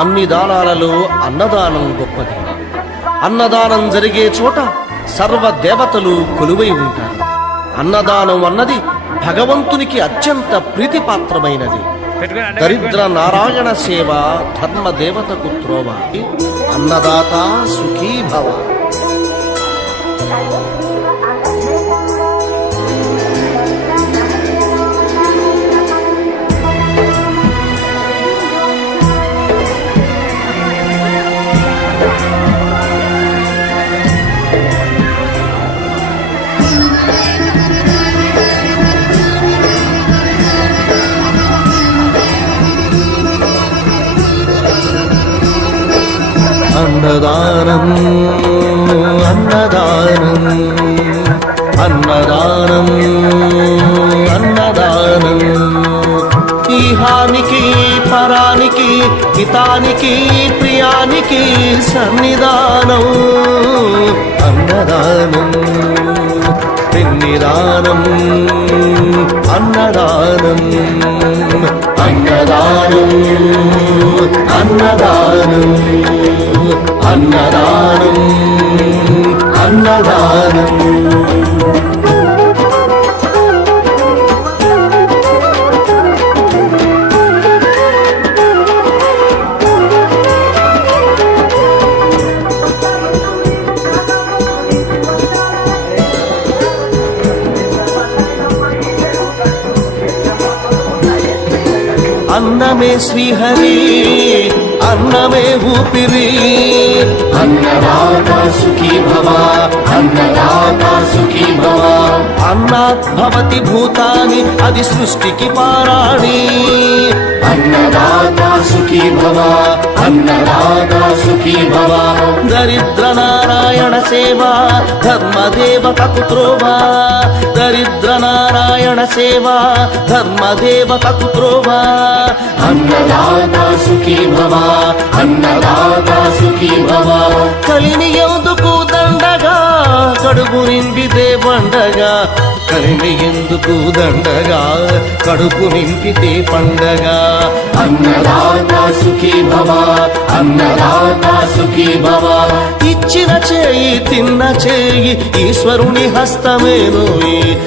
అన్ని దానాలలో అన్నదానం గొప్పది. అన్నదానం జరిగే చోట సర్వ దేవతలు కొలువై ఉంటారు. అన్నదానం అన్నది భగవంతునికి అత్యంత ప్రీతిపాత్రమైనది. దరిద్ర నారాయణ సేవ ధర్మ దేవతకు త్రోవ. అన్నదాత సుఖీ భవ. అన్నదానం అన్నదానం అన్నదానం అన్నదానం. ఈహానికి పరానికి హితానికి ప్రియానికి సన్నిధానం. అన్నదానం పిన్నిదానం అన్నదానం అన్నదానం అన్నదానం అన్నదానం అన్నదానం. అన్నమే శ్రీహరి అన్నమే ఊపిరి. అన్నదాత సుఖీ భవ అన్నదాత సుఖీ భవ. అన్నాత్ భవతి భూతాని అది సృష్టికి పారాణి. అన్నదాత సుఖీ భవ అన్నదాత సుఖీ భవ. దరిద్ర నారాయణ సేవ ధర్మదేవతకు త్రోవ. దరిద్ర నారాయణ సేవ ధర్మదేవతకు త్రోవ. అన్నదాత సుఖీ భవ అన్నదాత సుఖీ భవ. కలిని ఎందుకు దండగా కడుపు నింపితే పండగా. కలిని ఎందుకు దండగా కడుపు నింపితే పండగ. అన్నదాత సుఖీ భవ అన్నదాత సుఖీ భవ. ఇచ్చిన చేయి తిన్న చేయి ఈశ్వరుని హస్తమేనోయి.